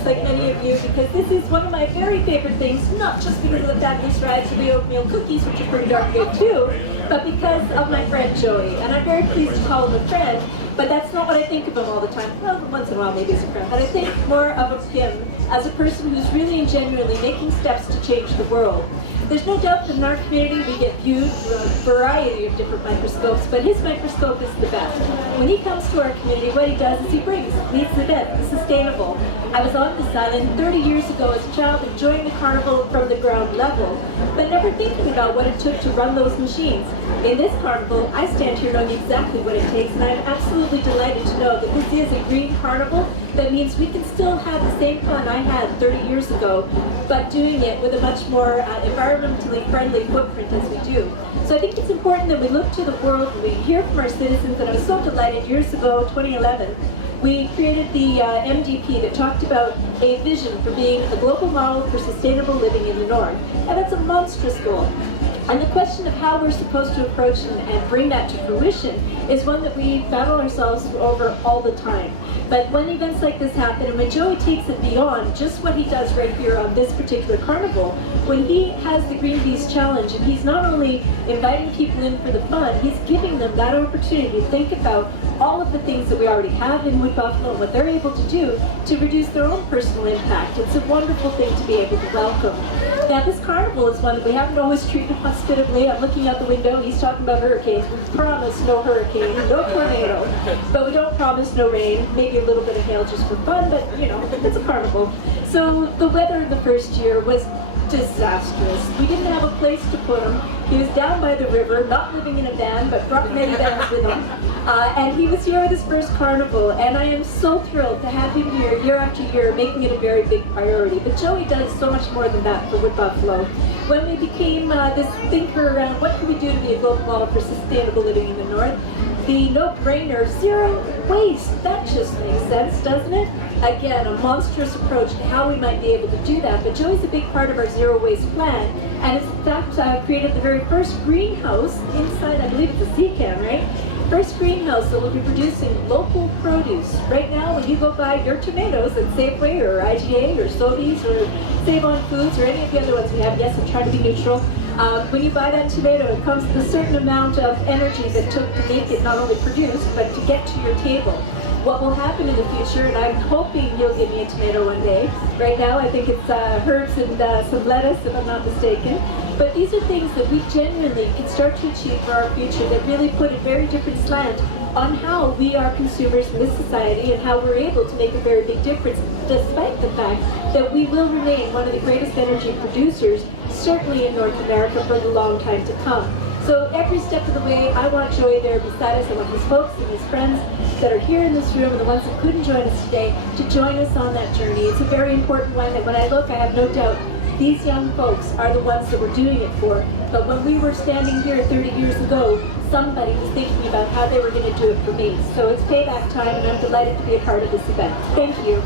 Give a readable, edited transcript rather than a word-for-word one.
just like many of you, because this is one of my very favorite things, not just because of the fabulous rides and the oatmeal cookies, which are pretty darn good too, but because of my friend Joey. And I'm very pleased to call him a friend, but that's not what I think of him all the time. Well, once in a while maybe as a friend, but I think more of him as a person who's really and genuinely making steps to change the world. There's no doubt that in our community we get viewed through a variety of different microscopes, but his microscope is the best. When he comes to our community, what he does is he leads the event, the Sustainival. I was on this island 30 years ago as a child enjoying the Carnival from the ground level, but never thinking about what it took to run those machines. In this Carnival, I stand here knowing exactly what it takes, and I'm absolutely delighted to know that this is a green Carnival. That means we can still have the same fun I had 30 years ago, but doing it with a much more environmentally friendly footprint as we do. So I think it's important that we look to the world and we hear from our citizens, and I was so delighted years ago, 2011, we created the MDP that talked about a vision for being a global model for sustainable living in the North. And that's a monstrous goal. And the question of how we're supposed to approach and bring that to fruition is one that we battle ourselves over all the time. But when events like this happen, and when Joey takes it beyond just what he does right here on this particular carnival, when he has the Green Bees Challenge, and he's not only inviting people in for the fun, he's giving them that opportunity to think about all of the things that we already have in Wood Buffalo and what they're able to do to reduce their own personal impact. It's a wonderful thing to be able to welcome. Now, this carnival is one that we haven't always treated hospitably. I'm looking out the window, he's talking about hurricanes. We promise no hurricane, no tornado, but we don't promise no rain, maybe a little bit of hail just for fun, but you know, it's a carnival. So the weather the first year was disastrous. We didn't have a place to put him. He was down by the river, not living in a van, but brought many vans with him. And he was here with his first carnival, and I am so thrilled to have him here year after year, making it a very big priority. But Joey does so much more than that for Wood Buffalo. When we became this thinker around what can we do to be a global model for sustainable living in the North, the no-brainer, zero waste, that just makes sense, doesn't it? Again, a monstrous approach to how we might be able to do that, but Joey's a big part of our zero waste plan, and it's in fact created the very first greenhouse inside, I believe it's a sea can, right? First greenhouse that will be producing local produce. Right now, when you go buy your tomatoes at Safeway or IGA or Sobeys or Save on Foods or any of the other ones we have, yes, I'm trying to be neutral, when you buy that tomato, it comes with a certain amount of energy that it took to make it not only produced, but to get to your table. What will happen in the future, and I'm hoping you'll give me a tomato one day. Right now, I think it's herbs and some lettuce, if I'm not mistaken. But these are things that we genuinely can start to achieve for our future that really put a very different slant on how we are consumers in this society and how we're able to make a very big difference, despite the fact that we will remain one of the greatest energy producers, certainly in North America, for the long time to come. So every step of the way, I want Joey there beside us. I want his folks and his friends that are here in this room and the ones that couldn't join us today to join us on that journey. It's a very important one that when I look, I have no doubt these young folks are the ones that we're doing it for. But when we were standing here 30 years ago, somebody was thinking about how they were going to do it for me. So it's payback time, and I'm delighted to be a part of this event. Thank you.